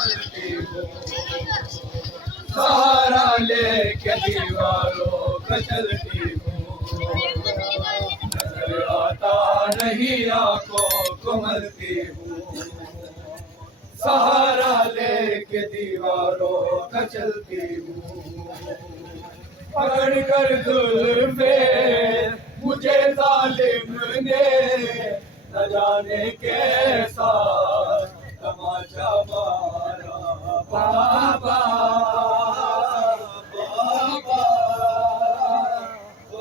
संभलती हूँ, सहारा लेके दीवारों का चलती हूँ, नजर आता नहीं आंखों को मलती हूँ, सहारा लेके दीवारों का चलती हूँ, पकड़ कर जुल्फे मुझे जालिम ने न जाने कैसा तमाचा मारा, बाबा बाबा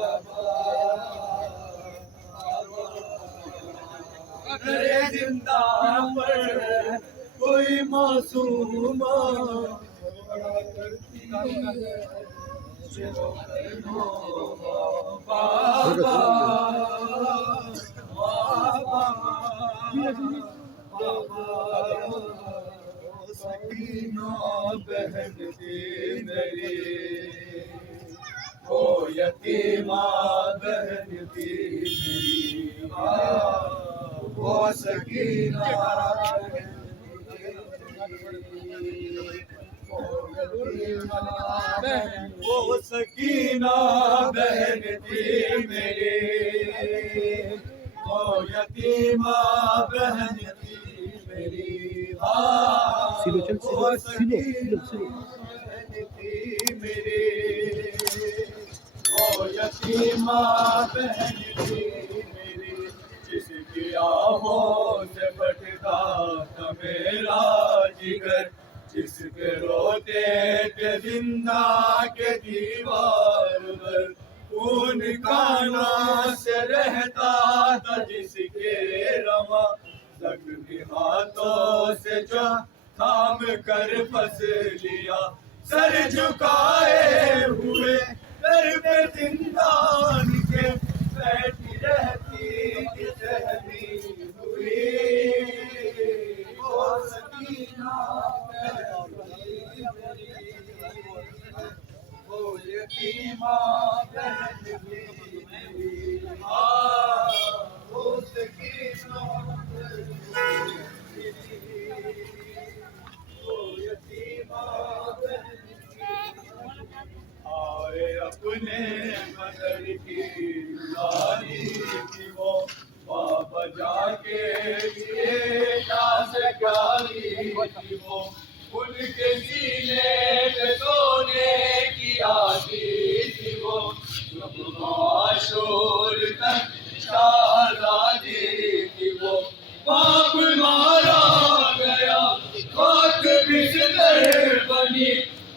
बाबा, अरे जिंदा पर कोई मासूम करती है बाबा सकीना बहन थी मेरी, ओ यतीमा बहन थी मेरी, वो सकीना वो सकीना बहन थी मेरी, ओ यतीमा बहन थी मेरी, वो सकीना बहन थी मेरी, ओ यतीमा बहन थी मेरी, जिसकी आहों से फटता था मेरा जिगर, जिसके रोते थे जिंदा के दीवार पर, खून काना से रहता था जिसके रमा, जख्मी हाथों से जो थाम कर फंस लिया, सर झुकाए हुए सर पे जिंदान के बैठी रहती थी सहमी हुई, वो सकीना वो यतीमा बहन थी मेरी, वो सकीना वो यतीमा बहन आए अपने मदर की लारी थी वो, बाबा जाके लिए दास गाली थी वो, उनके सीने पे सोने की आती थी वो, माशूर तक शाहज़ादी थी वो, बाप मारा गया खाक बिस्तर बनी,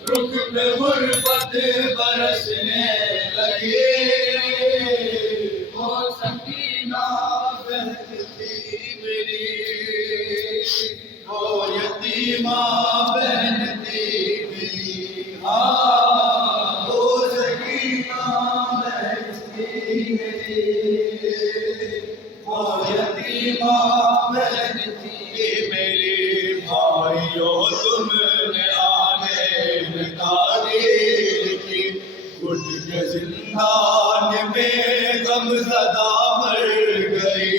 रुख पे गुर्बत बरसने लगी, वो सकीना बहन थी मेरी, वो यतीमा बहन थी मेरी, वो सकीना बहन थी मेरी, वो यतीमा बहन थी मेरी, भाइयों तुमने आने तारीर की, उठ के जिंदान में गमज़दा मर गई,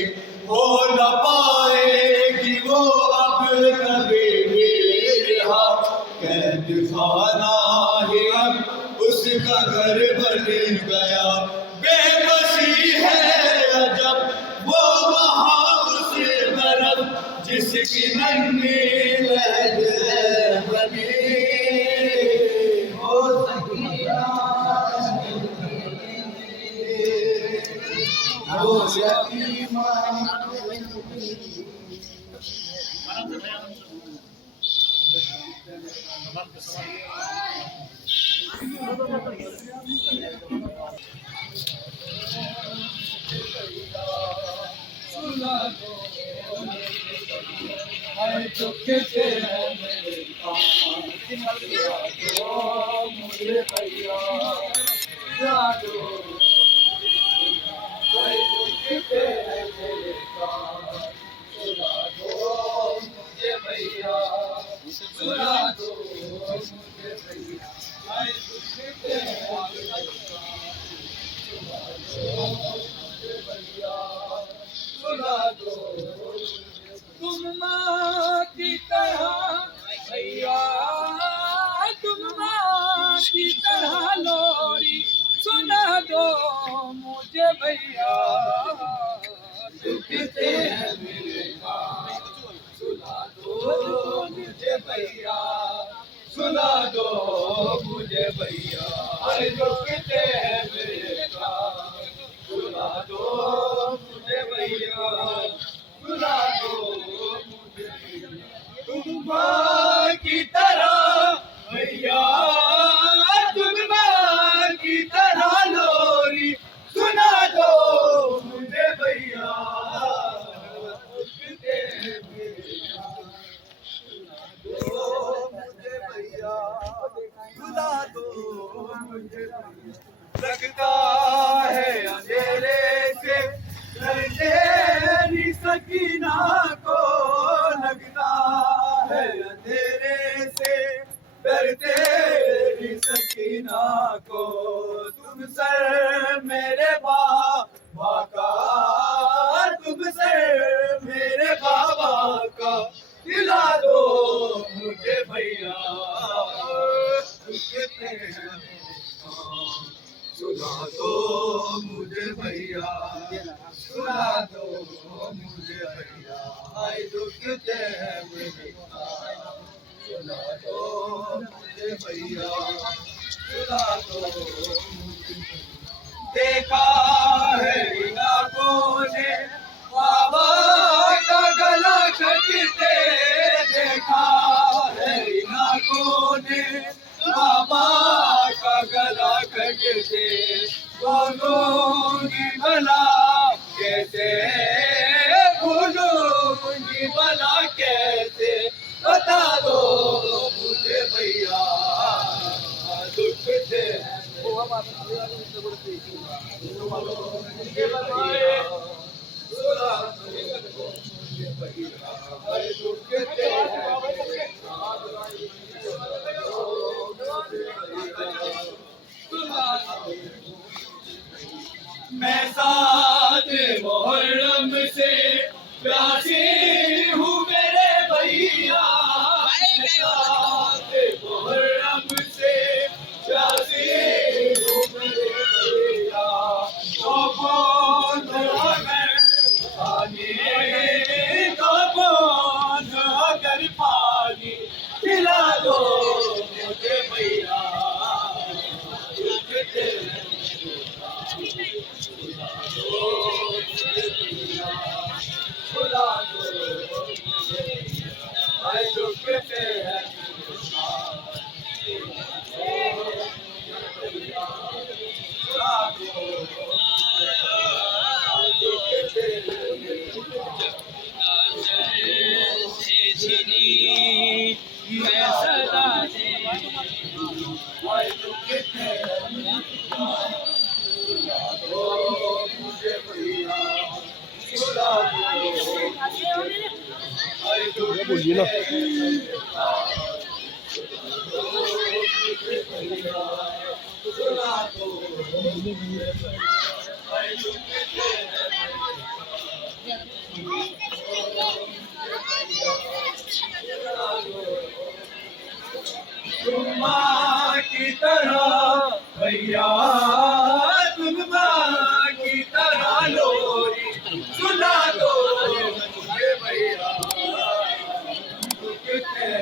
हो न पाएगी वो अब कभी भी रिहा, कैद खाना ही अब उसका घर बन गया, बेबसी है अजब वो वहाँ उस तरफ जिसकी नन्ही लहर बनी, हो सकीना वो यतीमा सुना दो दुख से मेरे मुझे भैया जादू, दुख से मेरे सुना दो मुझे भैया, सुना दो मुझे भैया, दुख से सुना दो, तुम माँ की तरह दो मुझे भैया, दुखते हैं मेरे काम, सुला दो मुझे भैया, सुला दो मुझे भैया, अरे दुखते हैं मेरे काम, सुला दो मुझे भैया, सुला दो मुझे भैया, तुम माँ की तरह भैया, तुम माँ की तरह लोरी सुना दो मुझे भैया, दुखते हैं मेरे काम, सुना दो मुझे भैया, सुला दो मुझे भैया, लगता है अंधेरे से तेरी सकीना को, लगता है अंधेरे से डर तेरी सकीना को, तुम सर मेरे बाबा का, तुम सर मेरे बाबा का, दिला दो मुझे भैया, दुखते हैं सुना दो मुझे भैया, सुना दो मुझे भैया, आए दुखते हैं मेरे काम, सुना दो मुझे भैया, सुना दो मुझे, देखा है इन आँखों ने बाबा का गला कटते, देखा है इन आँखों ने बाबा का गला कटते, बोलूंगी भला कैसे, बोलूंगी भला कैसे, बता दो मुझे भैया, दुखते हैं मैं साथ मुहर्रम से प्यासी हूँ मेरे भैया, साथ मुहर्रम से प्यासी हूँ मेरे भैया, तो कौन अगर पानी, तो कौन अगर पानी पिला दो मुझे भैया, दुखते हैं सुला दो आए दुखते हैं सुला दो दुखते मैं सदा आए दुखते हैं मुझे भैया, सुला दो आए बोलिए ना। सुला दो आए दुखते हैं तुम माँ की तरह भैया, तुम माँ की तरह लोरी सुना दो मुझे भैया, दुखते हैं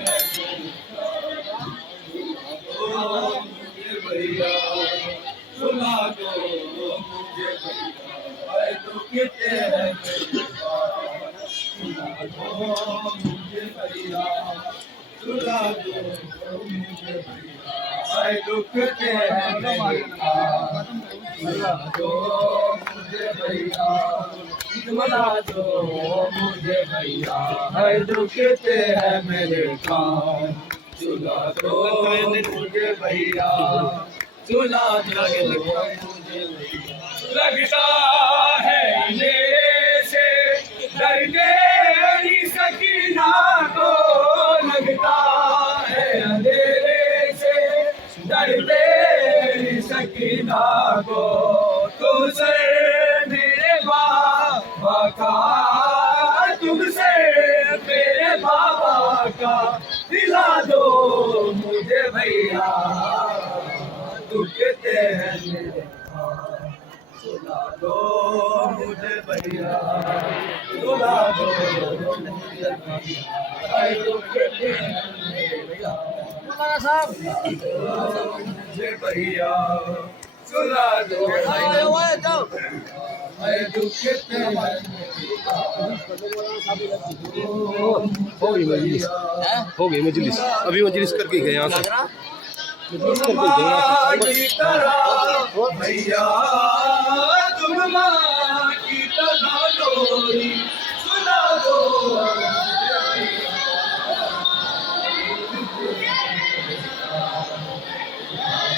मुझे भैया, सुना दो मुझे भैया, दुखते हैं सुना दो मुझे भैया, सुला दो मुझे भैया, दुखते हैं मेरे काम, सुला दो मुझे भैया, सुला दो मुझे भैया, दुखते हैं मेरे काम, सुला दो मुझे भैया, सुला दो मुझे भैया, लगता है मेरे से डर तेरी सकीना को, लगता है अंधेरे से डर तेरी सकीना को, तुमसे मेरे बाबा का, तुमसे मेरे बाबा का, दिला दो मुझे भैया, दुखते हैं मेरे सुला दो मुझे भैया, सुला दो मुझे भैया, हाय दुख के दिन भैया, मुझे भैया, सुला दो हाय दुख के दिन हो गई मजलिस, हो गई मजलिस, अभी मजलिस करके गए यहाँ से। माँ की तरह भैया, तुम माँ की तरह लोरी सुला दो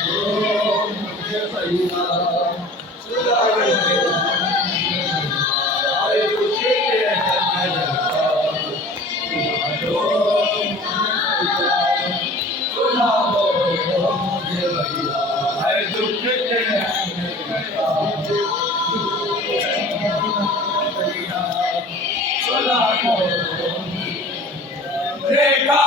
मुझे भैया, सुला दो हाय दुख के दिन सुला दो मुझे भैया, हाय दुख के दिन सुला दो देखा